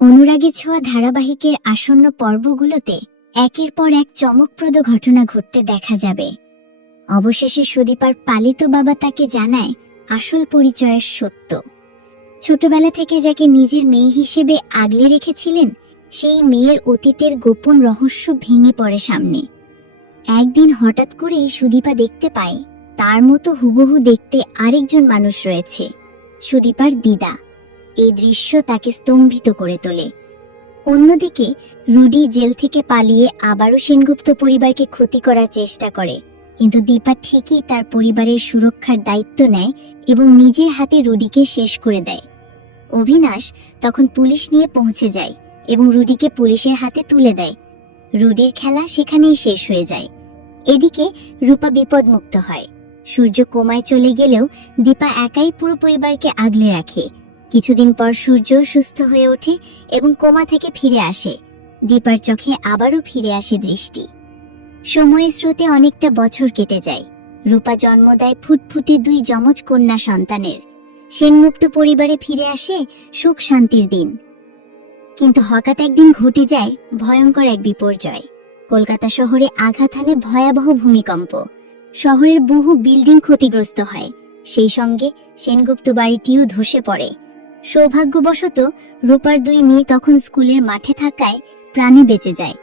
অনুরাগী ছোঁয়া ধারাবাহিকের আসন্ন পর্বগুলোতে একের পর এক চমকপ্রদ ঘটনা ঘটতে দেখা যাবে। অবশেষে সুদীপার পালিত বাবা তাকে জানায় আসল পরিচয়ের সত্য। ছোটবেলা থেকে যাকে নিজের মেয়ে হিসেবে আগলে রেখেছিলেন, সেই মেয়ের অতীতের গোপন রহস্য ভেঙে পড়ে সামনে। একদিন হঠাৎ করেই সুদীপা দেখতে পায় তার মতো হুবহু দেখতে আরেকজন মানুষ রয়েছে, সুদীপার দিদা। এই দৃশ্য তাকে স্তম্ভিত করে তোলে। অন্যদিকে রুডি জেল থেকে পালিয়ে আবারও সেনগুপ্ত পরিবারকে ক্ষতি করার চেষ্টা করে, কিন্তু দীপা ঠিকই তার পরিবারের সুরক্ষার দায়িত্ব নেয় এবং নিজের হাতে রুডিকে শেষ করে দেয়। অভিনাশ তখন পুলিশ নিয়ে পৌঁছে যায় এবং রুডিকে পুলিশের হাতে তুলে দেয়। রুডির খেলা সেখানেই শেষ হয়ে যায়। এদিকে রূপা বিপদমুক্ত হয়। সূর্য কোমায় চলে গেলেও দীপা একাই পুরো পরিবারকে আগলে রাখে। কিছুদিন পর সূর্য সুস্থ হয়ে ওঠে এবং কোমা থেকে ফিরে আসে। দীপার চোখে আবারও ফিরে আসে দৃষ্টি। সময়ের স্রোতে অনেকটা বছর কেটে যায়। রূপা জন্ম দেয় ফুটফুটে 2 যমজ কন্যা সন্তানের। সেনমুক্ত পরিবারে ফিরে আসে সুখ শান্তির দিন। কিন্তু হঠাৎ একদিন ঘটে যায় ভয়ঙ্কর এক বিপর্যয়। কলকাতা শহরে আঘাত হানে ভয়াবহ ভূমিকম্প। শহরের বহু বিল্ডিং ক্ষতিগ্রস্ত হয়, সেই সঙ্গে সেনগুপ্ত বাড়িটিও ধসে পড়ে। সৌভাগ্যবশত রূপার 2 মেয়ে তখন স্কুলের মাঠে থাকায় প্রাণে বেঁচে যায়।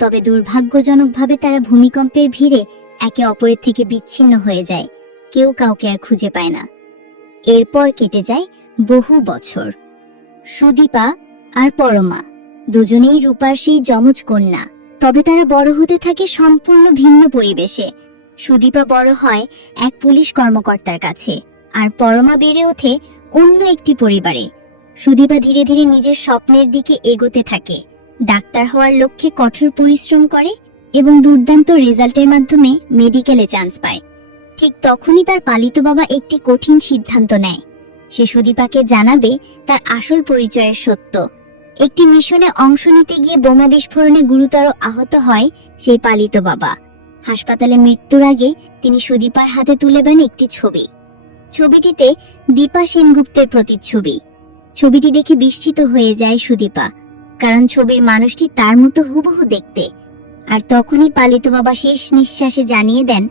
তবে দুর্ভাগ্যজনকভাবে তারা ভূমিকম্পের ভিড়ে একে অপরের থেকে বিচ্ছিন্ন হয়ে যায়। কেউ কাউকে আর খুঁজে পায় না। এরপর কেটে যায় বহু বছর। সুদীপা আর পরমা দুজনেই রূপার সেই যমজ কন্যা। তবে তারা বড় হতে থাকে সম্পূর্ণ ভিন্ন পরিবেশে। সুদীপা বড় হয় এক পুলিশ কর্মকর্তার কাছে, আর পরমা বেড়ে ওঠে অন্য একটি পরিবারে। সুদীপা ধীরে ধীরে নিজের স্বপ্নের দিকে এগোতে থাকে। ডাক্তার হওয়ার লক্ষ্যে কঠোর পরিশ্রম করে এবং দুর্দান্ত রেজাল্টের মাধ্যমে মেডিকেলে চান্স পায়। ঠিক তখনই তার পালিত বাবা একটি কঠিন সিদ্ধান্ত নেয়। সে সুদীপাকে জানাবে তার আসল পরিচয়ের সত্য। একটি মিশনে অংশ নিতে গিয়ে বোমা বিস্ফোরণে গুরুতর আহত হয় সেই পালিত বাবা। হাসপাতালে মৃত্যুর আগে তিনি সুদীপার হাতে তুলে দেন একটি ছবি। ছবিটিতে দীপা সেনগুপ্তের প্রতিচ্ছবি। ছবিটি দেখে বিস্মিত হয়ে যায় সুদীপা, কারণ ছবির মানুষটি তার মতো হুবহু দেখতে। আর তখনই পালিত বাবা শেষ নিঃশ্বাসে জানিয়ে দেন,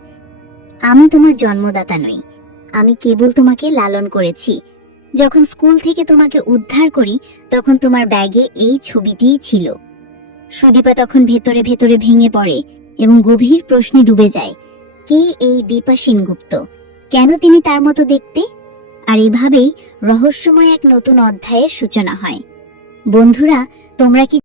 আমি তোমার জন্মদাতা নই, আমি কেবল তোমাকে লালন করেছি। যখন স্কুল থেকে তোমাকে উদ্ধার করি তখন তোমার ব্যাগে এই ছবিটিই ছিল। সুদীপা তখন ভেতরে ভেতরে ভেঙে পড়ে এবং গভীর প্রশ্নে ডুবে যায়, কে এই দীপা সেনগুপ্ত, কেন তিনি তার মতো দেখতে? আর এভাবেই রহস্যময় এক নতুন অধ্যায়ের সূচনা হয়। বন্ধুরা, তোমরা কি